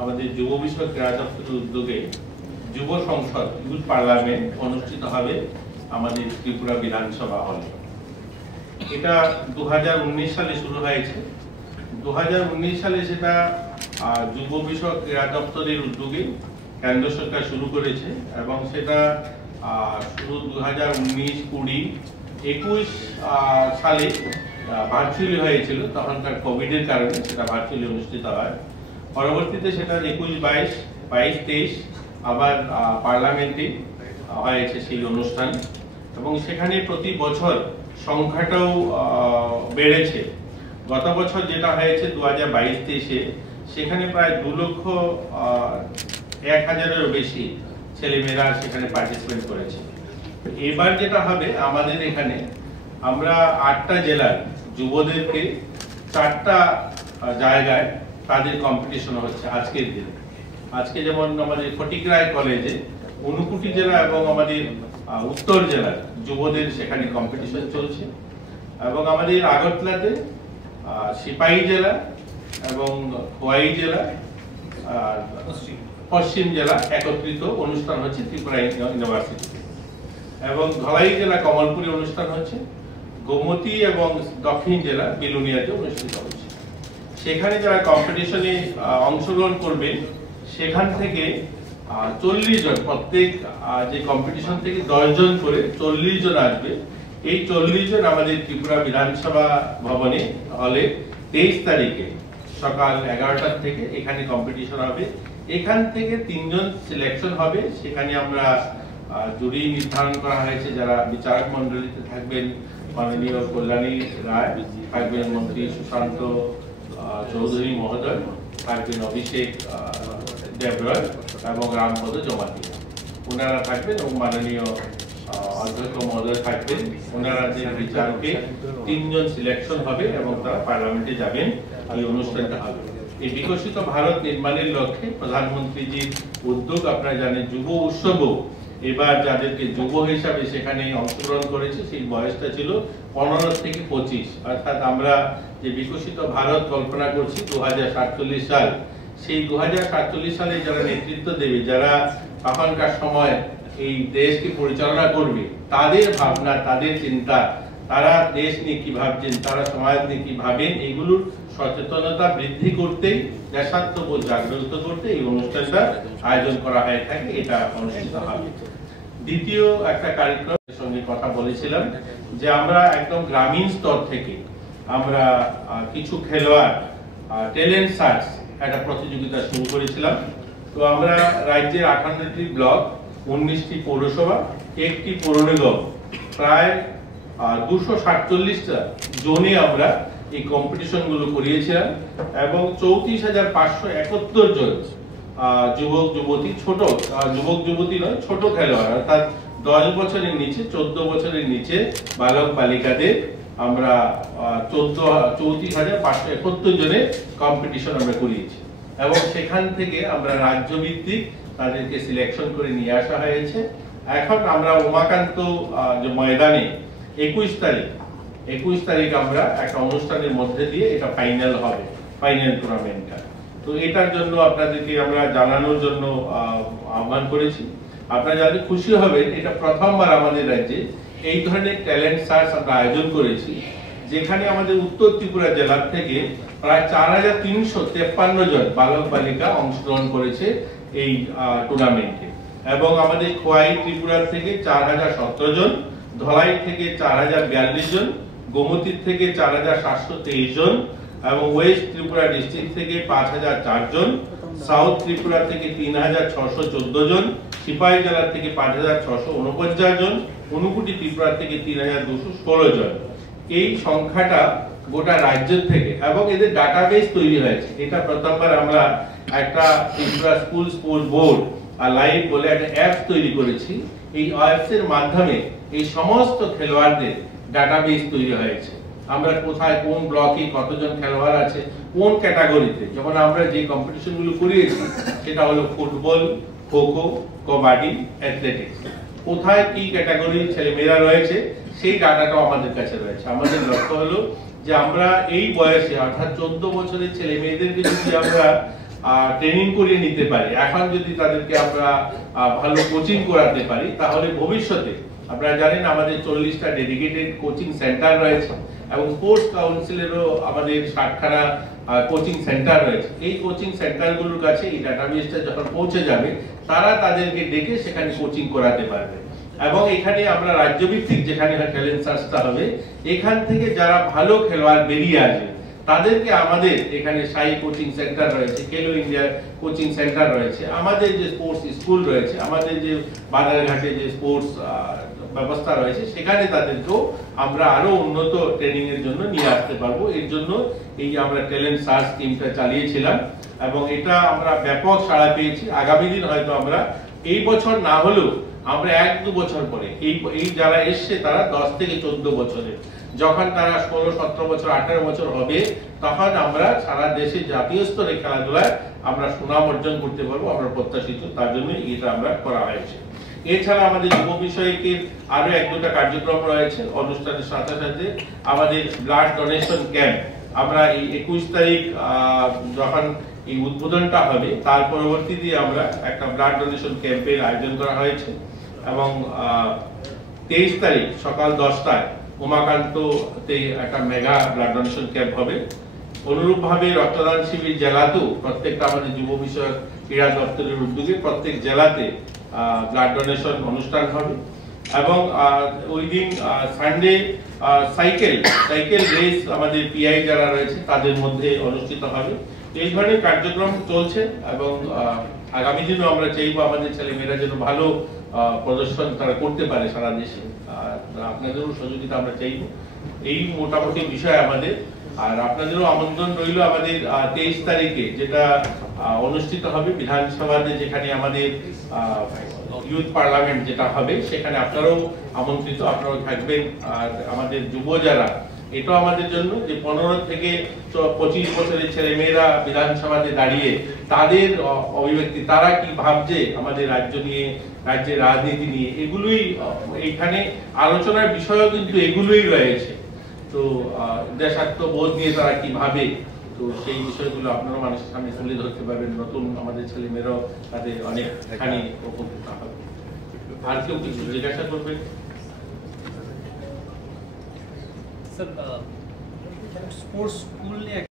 আমাদের যুব বিষয়ক ক্রীড়া দপ্তরের উদ্যোগে যুব সংসদ ইউথ পার্লামেন্ট অনুষ্ঠিত হবে আমাদের ত্রিপুরা বিধানসভা হলে। এটা 2019 সালে শুরু হয়েছে। 2019 সালে সেটা যুব বিষয়ক ক্রীড়া দপ্তরের উদ্যোগে কেন্দ্র সরকার শুরু করেছে এবং সেটা শুরু 2019, 20, 21 সালে ভার্চুয়ালি হয়েছিল। তখনকার কোভিডের কারণে সেটা ভার্চুয়ালি অনুষ্ঠিত হয়। পরবর্তীতে সেটা 21, 22, 23 আবার পার্লামেন্টে হয়েছে সেই অনুষ্ঠান এবং সেখানে প্রতি বছর সংখ্যাটাও বেড়েছে। গত বছর যেটা হয়েছে 2022-23-এ সেখানে প্রায় 2,01,000-এরও বেশি ছেলেমেয়েরা সেখানে পার্টিসিপেট করেছে। এবার যেটা হবে আমাদের এখানে আমরা 8টা জেলার যুবদেরকে 4টা জায়গায় তাদের কম্পিটিশন হচ্ছে আজকের দিনে। আজকে যেমন আমাদের ফটিকরায় কলেজে 59 জেলা এবং আমাদের উত্তর জেলার যুবদের সেখানে কম্পিটিশন চলছে এবং আমাদের আগরতলাতে সিপাহী জেলা এবং খোয়াই জেলা আর পশ্চিম জেলা একত্রিত অনুষ্ঠান হচ্ছে ত্রিপুরা ইউনিভার্সিটিতে এবং ধলাই জেলা কমলপুরে অনুষ্ঠান হচ্ছে, গোমতী এবং দক্ষিণ জেলা বিলুনিয়াতে অনুষ্ঠিত হচ্ছে। সেখানে যারা কম্পিটিশনে অংশগ্রহণ করবেন সেখান থেকে 40 জন, প্রত্যেক যে কম্পিটিশন থেকে 10 জন করে 40 জন আসবে। এই 40 জন আমাদের ত্রিপুরা বিধানসভা ভবনে হলে 23 তারিখে সকাল 11টা থেকে এখানে কম্পিটিশন হবে। এখান থেকে 3 জন সিলেকশন হবে। সেখানে আমরা জুরি নির্ধারণ করা হয়েছে, যারা বিচারক মন্ডলীতে থাকবেন মাননীয় কল্যাণী রায়, থাকবেন মন্ত্রী সুশান্ত চৌধুরী মহোদয়, থাকবেন অভিষেক দেবরয় এবং রামপদ জমাতি, ওনারা থাকবেন এবং মাননীয় অধ্যক্ষ মহোদয় থাকবেন। ওনারা যে বিচারকে 3 জন সিলেকশন হবে এবং তারা পার্লামেন্টে যাবেন। এই অনুষ্ঠানটা হবে এই বিকশিত ভারত নির্মাণের লক্ষ্যে প্রধানমন্ত্রীজির উদ্যোগ। আপনারা জানেন যুব উৎসব এবার যাদেরকে যুব হিসাবে সেখানে অংশগ্রহণ করেছে সেই বয়সটা ছিল 15 থেকে 25, অর্থাৎ আমরা যে বিকশিত ভারত কল্পনা করছি 2047 সাল, সেই 2047 সালে যারা নেতৃত্ব দেবে, যারা তখনকার সময় এই দেশকে পরিচালনা করবে, তাদের ভাবনা, তাদের চিন্তা, তারা দেশ নিয়ে কি ভাবছেন, তারা সমাজ নিয়ে কি ভাবেন, এগুলোর সচেতনতা বৃদ্ধি করতেই, দেশাত্মবোধ জাগ্রত করতে এই অনুষ্ঠানটা আয়োজন করা হয়ে থাকে। এটা অনুষ্ঠিত হবে। দ্বিতীয় একটা কার্যক্রমের সঙ্গে কথা বলেছিলাম যে আমরা একদম গ্রামীণ স্তর থেকে আমরা কিছু খেলোয়াড় ট্যালেন্ট সার্চ একটা প্রতিযোগিতা শুরু করেছিলাম। তো আমরা রাজ্যের 58টি ব্লক, 19টি পৌরসভা, 1টি পৌর নিগম, প্রায় 247টা জোনে আমরা এই কম্পিটিশন গুলো করিয়েছিলাম এবং 34,571 জন যুবক যুবতী, ছোট যুবক যুবতী নয়, ছোট খেলোয়াড় অর্থাৎ 10 বছরের নিচে, 14 বছরের নিচে বালক বালিকাদের আমরা 34,571 জনের কম্পিটিশন আমরা করিয়েছি এবং সেখান থেকে আমরা রাজ্যভিত্তিক তাদেরকে সিলেকশন করে নিয়ে আসা হয়েছে। এখন আমরা উমাকান্ত যে ময়দানে 21 তারিখ আমরা একটা অনুষ্ঠানের মধ্যে দিয়ে এটা ফাইনাল হবে, ফাইনাল টুর্নামেন্টটা। তো এটার জন্য আপনাদেরকে আমরা জানানোর জন্য আহ্বান করেছি। আপনারা জানলে খুশি হবেন, এটা প্রথমবার আমাদের রাজ্যে এই ধরনের ট্যালেন্ট সার্চ আমরা আয়োজন করেছি, যেখানে আমাদের উত্তর ত্রিপুরা জেলা থেকে প্রায় 4,353 জন বালক বালিকা অংশগ্রহণ করেছে এই টুর্নামেন্টে এবং আমাদের খোয়াই ত্রিপুরা থেকে 4,017 জন, ধলাই থেকে 4,042 জন, গোমতী থেকে 4,723 জন এবং ওয়েস্ট ত্রিপুরা ডিস্ট্রিক্ট থেকে 5,004 জন, সাউথ ত্রিপুরা থেকে 3,614 জন, সিপাহী জেলা থেকে 5,649 জন, ঊনকোটি ত্রিপুরা থেকে 3,216 জন। এই সংখ্যাটা গোটা রাজ্য থেকে এবং এদের ডাটাবেস তৈরি হয়েছে। এটা প্রথমবার আমরা একটা ত্রিপুরা স্কুল স্পোর্টস বোর্ড আর লাইভ বলে একটা অ্যাপস তৈরি করেছি। এই অ্যাপস এর মাধ্যমে এই সমস্ত খেলোয়াড়দের ডাটাবেস তৈরি হয়েছে। আমরা কোথায় কোন ব্লকে কতজন খেলোয়াড় আছে, কোন ক্যাটাগরিতে, যেমন আমরা যে কম্পিটিশন গুলো করিয়েছি সেটা হলো ফুটবল, খোখো, কবাডি, অ্যাথলেটিক্স, কোথায় কি ক্যাটাগরি ছেলেমেয়েরা রয়েছে সেই ডাটাটাও আমাদের কাছে রয়েছে। আমাদের লক্ষ্য হলো যে আমরা এই বয়সে অর্থাৎ 14 বছরের ছেলে মেয়েদেরকে যদি আমরা ট্রেনিং করিয়ে নিতে পারি, এখন যদি তাদেরকে আমরা ভালো কোচিং করাতে পারি, তাহলে ভবিষ্যতে আপনারা জানেন আমাদের 40টা ডেডিকেটেড কোচিং সেন্টার রয়েছে এবং স্পোর্টস কাউন্সিলেরও আমাদের 60খানা কোচিং সেন্টার রয়েছে। এই কোচিং সেন্টারগুলোর কাছে এই ডাটাবেসটা যখন পৌঁছে যাবে, তারা তাদেরকে ডেকে সেখানে কোচিং করাতে পারবে এবং এখানে আমরা রাজ্যভিত্তিক যেখানে ট্যালেন্ট সার্চটা হবে, এখান থেকে যারা ভালো খেলোয়াড় বেরিয়ে আসবে তাদেরকে আমাদের এখানে সাই কোচিং সেন্টার রয়েছে, খেলো ইন্ডিয়া কোচিং সেন্টার রয়েছে, আমাদের যে স্পোর্টস স্কুল রয়েছে, আমাদের যে বাজারঘাটে যে স্পোর্টস ব্যবস্থা রয়েছে, সেখানে তাদেরকেও আমরা আরো উন্নত ট্রেনিং এর জন্য নিয়ে আসতে পারবো। এর জন্য এই আমরা ট্যালেন্ট সার্চ স্কিমটা চালিয়েছিলাম এবং এটা আমরা ব্যাপক সাড়া পেয়েছি। আগামী দিন হয়তো আমরা এই বছর না হলেও আমরা 1-2 বছর পরে এই যারা এসছে তারা 10 থেকে 14 বছরের, যখন তারা 16-17 বছর 18 বছর হবে, তখন আমরা সারা দেশে জাতীয় স্তরে খেলাধুলায় আমরা সুনাম অর্জন করতে পারবো, আমরা প্রত্যাশিত। তার জন্য এটা আমরা করা হয়েছে। এছাড়া আমাদের যুব বিষয়কে আরো 1-2টা কার্যক্রম রয়েছে। অনুষ্ঠানের সাথে সাথে আমাদের ব্লাড ডোনেশন ক্যাম্প, আমরা এই 21 তারিখ যখন এই উদ্বোধনটা হবে, তার পরবর্তীতে আমরা একটা ব্লাড ডোনেশন ক্যাম্পের আয়োজন করা হয়েছে এবং 23 তারিখ সকাল 10টায় উমাকান্ততে একটা মেগা ব্লাড ডোনেশন ক্যাম্প হবে। অনুরূপভাবে রক্তদান শিবির জেলাতেও প্রত্যেকটা আমাদের যুব বিষয়ক ক্রীড়া দপ্তরের উদ্যোগে প্রত্যেক জেলাতে ব্লাড ডোনেশন অনুষ্ঠান হবে এবং ওই দিন সানডে সাইকেল রেস আমাদের পিআই যারা রয়েছে তাদের মধ্যে অনুষ্ঠিত হবে। এই ধরনের কার্যক্রম চলছে এবং আগামী দিনও আমরা চাইবো আমাদের ছেলেমেয়েরা যেন ভালো প্রদর্শন তারা করতে পারে সারা দেশে। আপনাদেরও সহযোগিতা আমরা চাইবো। এই মোটামুটি বিষয় আমাদের। আর আপনাদেরও আমন্ত্রণ রইল আমাদের 23 তারিখে যেটা অনুষ্ঠিত হবে বিধানসভাতে, যেখানে আমাদের ইউথ পার্লামেন্ট যেটা হবে, সেখানে আপনারাও আমন্ত্রিত, আপনারাও থাকবেন। আর আমাদের যুব যারা, এটা আমাদের জন্য যে 15 থেকে 25 বছরের ছেলে মেয়েরা বিধানসভাতে দাঁড়িয়ে তাদের অভিব্যক্তি, তারা কি ভাবছে আমাদের রাজ্য নিয়ে, রাজ্যের রাজনীতি নিয়ে, এগুলোই এখানে আলোচনার বিষয়ও কিন্তু এগুলোই রয়েছে। তো দেশাত্মবোধ নিয়ে তারা কি ভাবে, তো সেই বিষয়গুলো আপনারা মানুষের সামনে তুলে ধরতে পারবেন। নতুন আমাদের ছেলে মেয়েরাও তাদের অনেকখানি উপকৃত হবে। আর কেউ কিছু জিজ্ঞাসা করবেন? স্যার, স্পোর্টস স্কুল নিয়ে